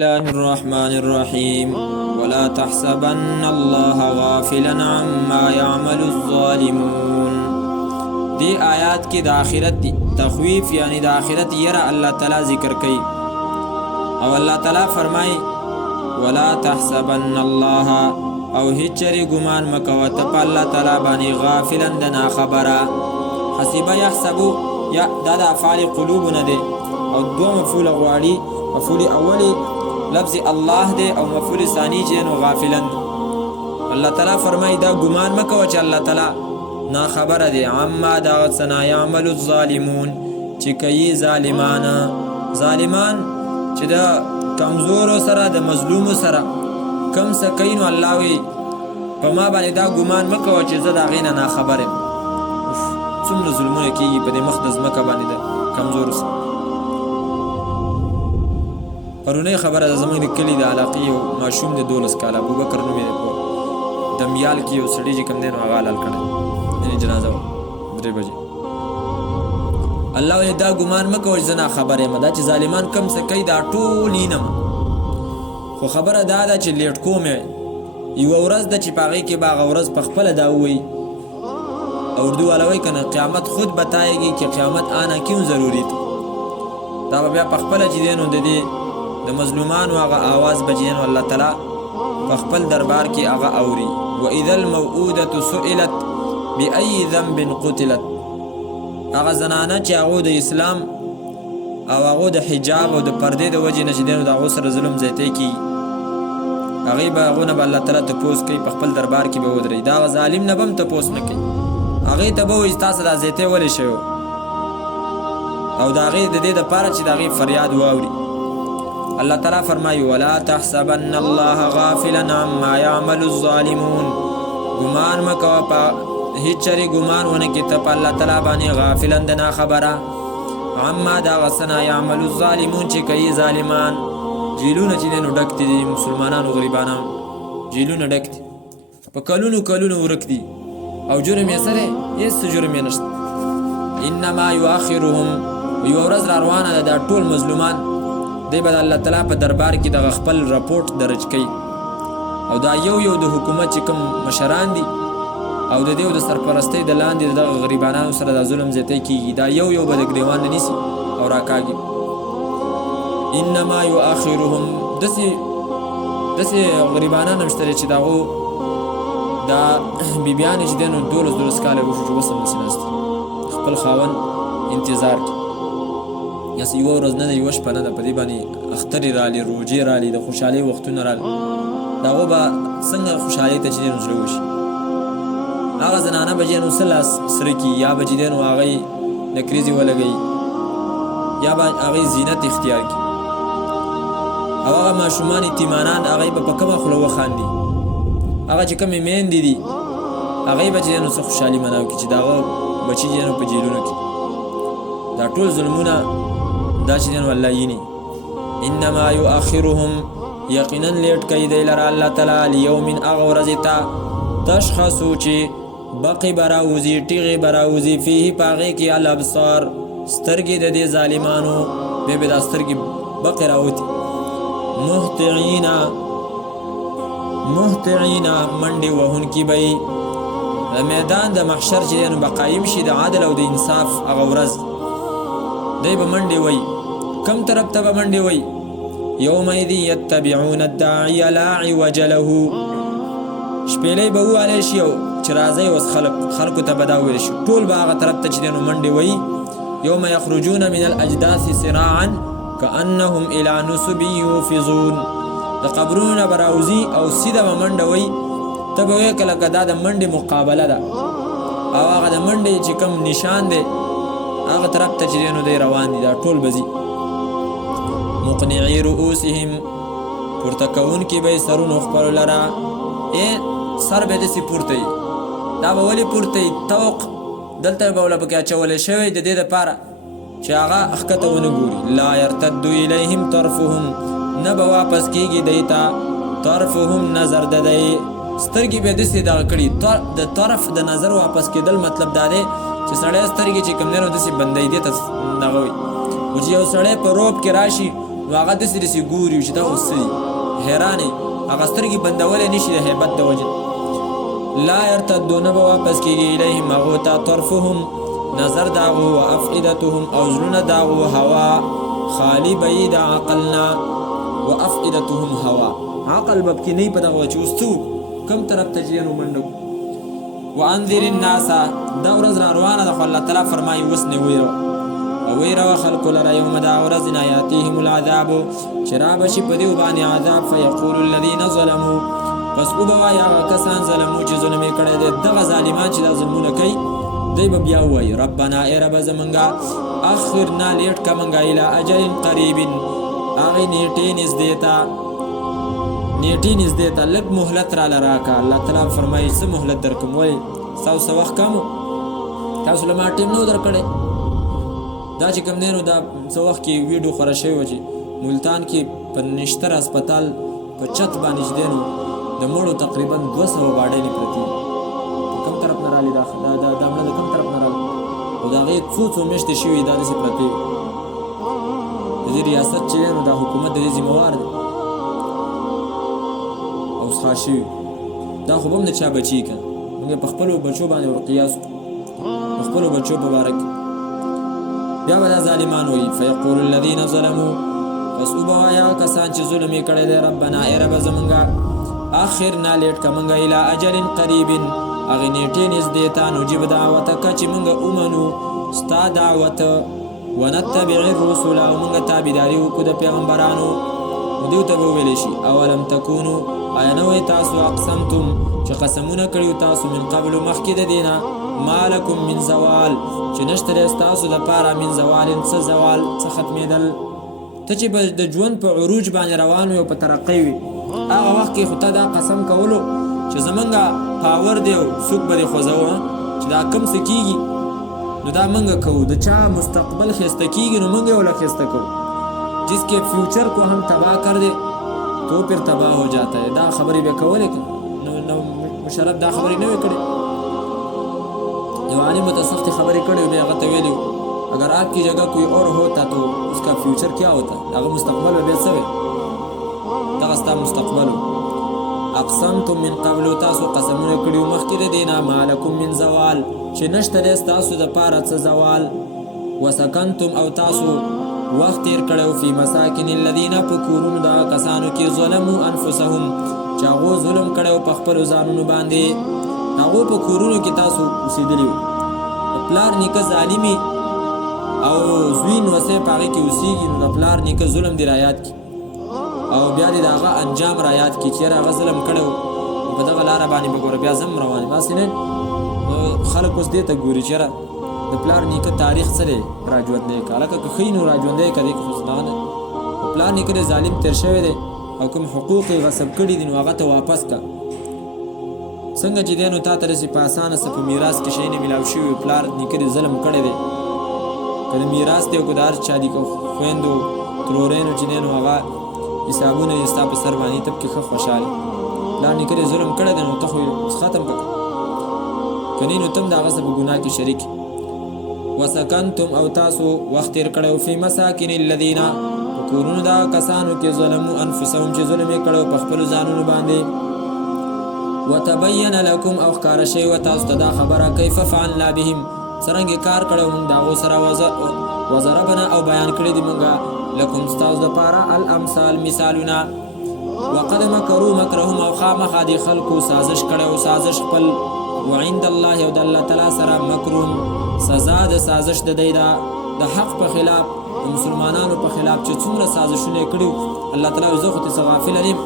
الله الرحمن الرحيم ولا تحسبن الله غافلا عما يعمل الظالمون. دی آیات کی دا آخرت دی تخویف یعنی دا آخرت یرا اللہ تعالی ذکر کئی او اللہ تعالی فرمائی ولا تحسبن الله او هچری گمان مکوت پا اللہ تعالی بانی غافلا دنا خبرا حسیبا یحسبو یا دادا افعال قلوب ندے او دو مفعول غواری مفعول اولی لفظ اللہ دے او مفعول ثانی جنو غافلا. اللہ تعالی فرمائی دا گمان مکو چا اللہ تعالی نا خبر دے عما دا سنا یعمل الظالمون چی کئی ظالمان چی دا کمزور سرا دا مظلوم سرا کم سکینو اللہ وی پا ما بانی دا گمان مکو چی زد آغینا نا خبرم سمر ظلمون کی پا دی مخدز مکا بانی دا کمزور سرا. پرونه خبره د زمونږ د کلي د علاقې یو ماشوم د 12 کاله ابوبکر نوم یې په دمیال کې یو سړي چې کوم دی نو هغه حلال کړی یعنې جنازه وه 3 بجې. الله وایي دا ګمان مه کوئ زه ناخبره یم دا چې ظالمان کم څه کوي دا ټول وینم خو خبره دا ده چې لیټ کوم یوه ورځ ده چې په هغې کې به هغه ورځ په خپله دا ووایي اردو والا وایي که نه قیامت خود بتایږي که قیامت آنا کیوں ضروری تھا دا به بیا په خپله چې دی نو د دې د مظلومانو هغه آواز بجین والله تعالی په خپل دربار کې هغه اوري. واذا الموءودة سئلت بأي ذنب قتلت هغه زنانه چې هغه د اسلام او هغه د حجاب او د پردې د وجې نه چې دی نو د هغو سره ظلم زیاتی کیږي هغې به هغو نه به الله تعالی تپوس کوي په خپل دربار کې به ودروي دا هغه ظالم نه به هم تپوس نه کوي هغې ته به وایي تاسو دا زیاتی ولې شوی او د هغې د دې دپاره چې د هغې فریاد واوري. اللہ تعالیٰ فرمائی ولا تحسبن اللہ غافلا عما يعمل الظالمون گمان مکو پا ہیچ چری گمان ونکی تپ اللہ تعالیٰ بانی غافلا دنا خبرا عما دا غصنا يعمل الظالمون چی کئی ظالمان جیلون چی دینو ڈکتی دی مسلمانان و غریبانان جیلون ڈکتی پا کلونو ورک دی او جرم یسر ہے یس جرم ینشت انما یواخرهم ویورز راروانا دا طول مظلومان دی به د الله تعالی په دربار کې دغه خپل رپورټ درج کوي او دا یو د حکومت چې کوم مشران دي او د دې د سرپرستۍ د لاندې دغه غریبانو سره د ظلم زیاتی کېږي دا یو به د ګریوان نه نیسي او راکاږي. انما یؤخرهم داسې غریبانان هم شته چې د هغو دا بیبیانې چې دی نو 12 کاله وشو چې اوس هم داسې ناست خپل خاوند انتظار کوي یاسې یوه ورځ نه ده یوه شپه نه ده په دې باندې اخترې رالي روجې رالي د خوشحالۍ وختونه رالي د هغو به څنګه خوشحالۍ ته چې دی نو زړه وشي هغه زنانه به چې نو څه لاس سره کړي یا به چې دی نو هغه یې نکریزې ولګوي یا به هغه زینت اختیار کړي او هغه ماشومان یتیمانان هغه یې به په کومه خوله وخاندي هغه چې کومې میندې دي هغه یې به چې دی نو څه خوشحالي مناو کړي چې د هغه بچي چې دی نو په جیلونو کې دا ټول ظلمونه دا چې دین والله یینی. انما یؤخرهم یقینا لیٹ کئی دی لرا اللہ تعالی لیوم اغه ورځې ته تشخصو چې بقی براوزی ټیغې براوزی فیه پاغې کې الابصار سترګې د دې ظالمانو بیا به دا سترګې بقی راوتي مهطعین منډې وهونکي به یي د میدان د محشر چې دی نو به قایم شي د عدل او د انصاف هغه ورځ دی به منډې وی کم طرف ته به منډې وی یومئذ یتبعون الداعی لا عوج له شپېلۍ به ووالی شي او چې راځئ اوس خلکو ته به دا وویل شي ټول به هغه طرف ته چې دی نو منډې وی یوم یخرجون من الاجداث سراعا کأنهم الى نصب یوفضون د قبرونو نه به راوځي او سیده به منډه وی ته به وایې که لکه دا د منډې مقابله ده او هغه د منډې چې کوم نشان دی هغه طرف ته چې دی نو دی روان دي دا ټول به ځي مقنعي رؤوسهم پورته کوونکي به یې سرونو خپلو لره سر به یې داسې پورته وي دا به ولې پورته وي توق دلته به وله پکې اچولی شوی د دې دپاره چې هغه ښکته ونه ګوري لا یرتد الیهم طرفهم نه به واپس کېږي دی ته طرفهم نظر د دی سترګې به یې داسې دغه کړي د طرف د نظر واپس کېدل مطلب دا دی چې سړی سترګې چې کوم دی نو داسې بندوي دې ته دغه وي و چې یو سړی په روب کې راشي نو هغه داسې ګوري چې دا اوس څه دي حیران هغه سترګې بندولی نه شي د هیبت د وجې لا یرتدو نه به واپس کېږي الیهم هغو ته طرفهم نظر د هغو و افئدتهم او زړونه د هغو هوا خالي به یې د عقل نه و افئدتهم هوا عقل به پکې نه وي په دغه چې اوس څه کوم طرف ته چې نو منډه وانذر الناس دا ورځ را روانه ده خو الله تعالی فرمایي اوس نه ویروه او ویروه خلکو لره یوم دا ورځ نه یاتیهم العذاب چې رابه شي په دې باندې عذاب فیقول الذین ظلموا پس وبوایي هغه کسان ظلمو چې ظلم یې کړی دی دغه ظالمان چې دا ظلمونه کوي دی به بیا ووایي ربنا ای ربه زمونږه اخرنا لیټ که مونږه الی اجل قریب هغې نیټې نږدې ته لږ مهلت راله راکه الله تعالی فرمایي څه مهلت درکوم ولې ستاسو څه وخت کم و تاسو له ما ټیم نه و درکړی دا چې کوم دی نو دا څه وخت کې ویډیو خوره شوې وه چې ملتان کې په نشتر هسپتال په چت باندې چې دی نو د مړو تقریبا 200 باډۍ پرتې کوم طرف نه رالي دا مړه د کوم طرف نه رالي او د هغې څو میاشتې شوي دا داسې پرتې د دې ریاست چې دی نو دا حکومت د دې ذمهوار دی او څښا شوي دا خو به هم د چا بچي که موږ په خپلو بچو باندې ورقیاس په خپلو بچو په باره کې بیا به دا ظالمان وایي فیقول الذین ظلموا پس وبوایي هغه کسان چې ظلم یې کړی دی ربنا ای ربه زمونږه آخرنا لیټ که مونږه الی اجل قریب هغې نیټې نږدې ته نجیب دعوتک چې مونږه ومنو ستا دعوت ونتبع الرسل او مونږه تابعداري وکړو د پیغمبرانو نو دوی ته به وویلی شي اولم تکونو آیا نه وی تاسو اقسمتم چې قسمونه کړي تاسو من قبل مخکې د دې نه ما لکم من زوال چې نشته دی ستاسو دپاره من زوال څه زوال څه ختمېدل ته چې به د ژوند په عروج باندې روان وي او په ترقۍ وي هغه وخت کې خو ته دا قسم کولو چې زمونږه پاور دی او څوک به دې خوځوه چې دا کم څه کېږي نو دا مونږه کوو د چا مستقبل ښایسته کېږي نو مونږ یې وله ښایسته کوو جس کے فیوچر کو ہم تباہ کر دے تو پھر تباہ ہو جاتا ہے دا خبری بے کولے نو مشرف دا خبری نوے کڑے یو عالم متصختی خبری کڑے بے اغا تویلیو اگر آپ کی جگہ کوئی اور ہوتا تو اس کا فیوچر کیا ہوتا اگر مستقبل بے سوے تغستا مستقبل اقسمتم من قبل تاسو قسمونه کړیو مخکې دینا مالکم من زوال چې نشته دی ستاسو د پاره څه زوال وسکنتم او تاسو وخت تیر کړو فی مساکن الذین په کورونو دا کسانو کې ظلموا انفسهم چې هغو ظلم کړو په خپلو ځانونو باندې هغو په کورونو کې تاسو اوسېدلي وو د پلار نیکه ظالمي او زوی نوسۍ په هغې کې اوسېږي نو د پلار نیکه ظلم دې رایاد کړي او بیا دې د هغه انجام رایاد کړي چې یاره هغه ظلم کړی و په دغه لاره باندې به ګوره بیا زه هم روان یم هسې نه خلک اوس دې ته ګوري چې یاره د پلار نیکه تاریخ څه دی راژوندی که هلکه که ښه نو راژوندی که دی که خو دغه نه پلار نیکه دی ظالم تېر شوی دی او کوم حقوق یې غصب کړي دي نو هغه ته واپس که څنګه چې دی نو تا ته داسې په اسانه څه په میراث کې شی نه میلاو شوي پلار نیکه دی ظلم کړی دی که د میراث دی او که د هر چا دي که خویندو ترورینو چې دی نو هغه حسابونه یې ستا په سر باندې ته پکې ښه خوشحاله پلار نیکه دی ظلم کړی دی نو ته خو یې ختم کړه که نه نو ته هم د هغه څه په ګناه کې شریک وسکنتم او تاسو وخت تیر کړی فی مساکن الذین په کورونو دا کسانو کې ظلموا انفسهم چې ظلم یې کړی په خپلو ځانونو باندې وتبین لکم او ښکاره شوی وه تاسو ته دا خبره کیف فعلنا بهم څرنګې کار کړی موږ د هغو سره وضربنا او بیان کړي دي موږ لکم ستاسو دپاره الامثال مثالونه وقد مکروا مکرهم او خامخا دې خلکو سازش کړی او سازش خپل وعند الله او د الله تعالی سره مکروم سزا د سازش د دی د حق په خلاف د مسلمانانو په خلاف چې څومره سازشونه یې کړي الله تعالی زه خو څه غافل یم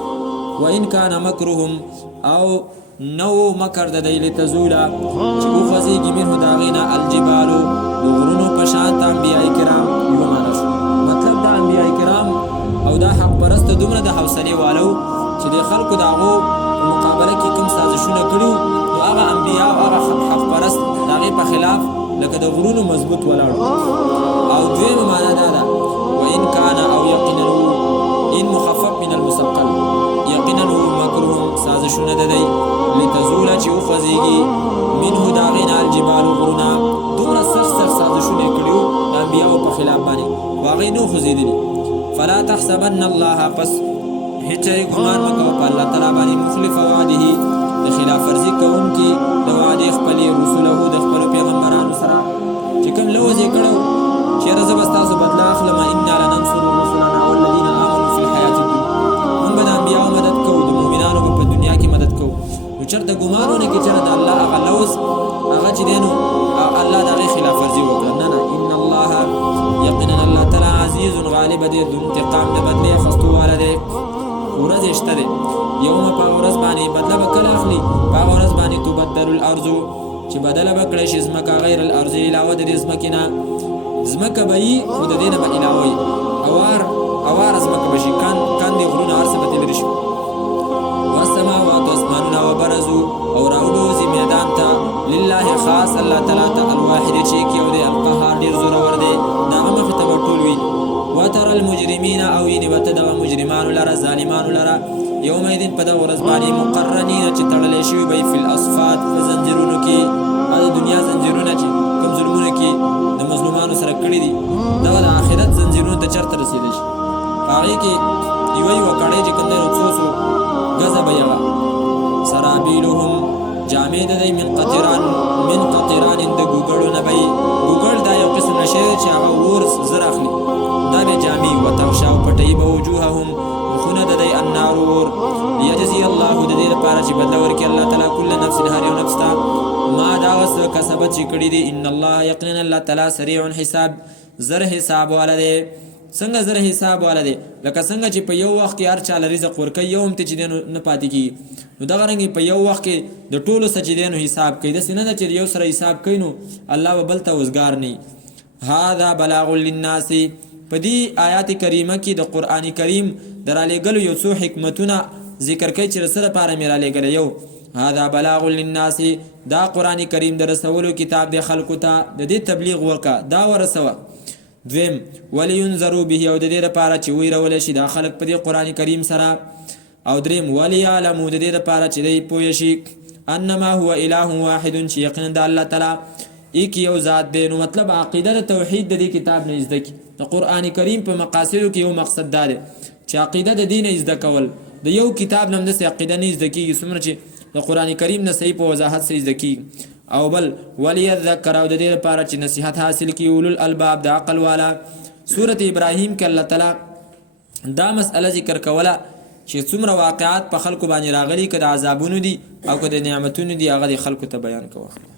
وان کان مکرهم او نو مکر د دی لتزوله چې وخوځېږي منه د هغې نه الجبالو د غرونو په شان ته انبیاء کرام یوه معنا شو مطلب د انبیاء کرام او دا حق پرسته دومره د حوصلې والو چې د خلکو د هغو په مقابله کې کوم سازشونه کړي نو هغه انبیا او هغه حق پرست د هغې په خلاف لکه د غرونو مضبوط ولاړو او دویمه معنا دا ده وان کان او یقینا ان مخفف من المثقل یقینا مکرهم سازشونه د دی لتزوله چې وخوځېږي منه د هغې نه الجبال غرونه دومره سخت سخت سازشونه یې کړي وو د انبیاو په خلاف باندې خو هغې نه وخوځېدلي فلا تحسبن الله پس هیچری ګمان مکو په الله تعالی باندې مخلف وعده د خلاف ورزي کوونکی د وعده خپل رسوله د خپل پیغمبرانو سره چې کوم لوځي کړو چې راځه بس تاسو بدلا اخلم ان لننصر رسلنا والذين امنوا في الحياه الدنيا من بد انبیاء مدد کو د مؤمنانو په دنیا کې مدد کو نو چرته ګمانونه کې چې د الله هغه لوز هغه چې دینو الله دغه خلاف ورزي وکړه نه ان الله یقینا الله تعالی عزیز غالب دی د انتقام د بدلی خستو والده ورځ شته دی یوم په ورځ باندې بدله به کله اخلي په ورځ باندې تبدل الارض چې بدله به کړی شي ځمکه غیر الارض علاوه د دې ځمکې نه ځمکه به وي خو د دې نه به علاوه وي اوار ځمکه به شي کاندې غرونه هر څه به تلري شي والسماوات اسمانونه وبرزو او راوبوزي میدان ته لله خاص الله تعالی ته الواحد چې یو دی القهار ډېر زورور دی دغه مخې ته به ټول وي وترى المجرمين او ویني به ته دغه مجرمانو لره ظالمانو لره یومئذ په دغه ورځ باندې مقرنین چې تړلی شوي به فی الاصفاد په زنځیرونو کې د دنیا زنځیرونه چې کوم ظلمونه کې د مظلومانو سره کړي دي دغه د آخرت زنځیرونو ته چېرته رسېدلی شي په هغې کې یوه کړۍ چې کوم دی نو څو ګزه به یې سرابیلهم جامې د دی من قطران د ګوګړو نه به یې ګوګړ دا یو قسم نشی دی چې هغه اور زر اخلي دا به جامې وتغشا او پټوي به وجوههم مخونه د دی النار اور لیجزي الله د دې لپاره چې بدله ورکړي الله تعالی کل نفس هر یو نفس ته ما دا څه کسبت چې کړي دي ان الله یقینا الله تعالی سریع حساب زر حساب والا دی څنګه زر حساب والا دی لکه څنګه چې په یو وخت کې هر چا له رزق ورکوي یو هم ته چې دی نه پاتې کېږي نو دغه رنګې په یو وخت کې د ټولو څه چې دی نو حساب کوي داسې نه ده چې یو سره حساب کوي نو الله به بل ته وزګار نه هذا بلاغ للناس په دې آیات کریمه کې د قرآن کریم د رالیږلو یو څو حکمتونه ذکر کوي چې رسه لپاره مې رالیږلی یو هذا بلاغ للناس دا قرآن کریم د رسولو کتاب د خلکو ته د دې تبلیغ وکړه دا ورسوه دویم ولینذروا به او د دې لپاره چې ویرولی شي دا خلک په دې قرآن کریم سره او دریم ولیعلموا د دې لپاره چې دی پوه شي انما هو اله واحد چې یقینا د الله تعالی ایک یو ذات دی نو مطلب عقیده د توحید د دې کتاب نه زده کی د قرآن کریم په مقاصدو کې یو مقصد دا دی چې عقیده د دین زده کول د یو کتاب نه داسې عقیده نه زده کیږي څومره چې د قرآن کریم نه صحیح په وضاحت سره زده کیږي او بل وليذكر او د دې لپاره چې نصیحت حاصل کړي اولو الالباب د عقل والا سورة ابراهیم کې الله تعالی دا مسئله ذکر کوله چې څومره واقعات په خلکو باندې راغلي که د عذابونو دي او که د نعمتونو دي هغه د خلکو ته بیان کوه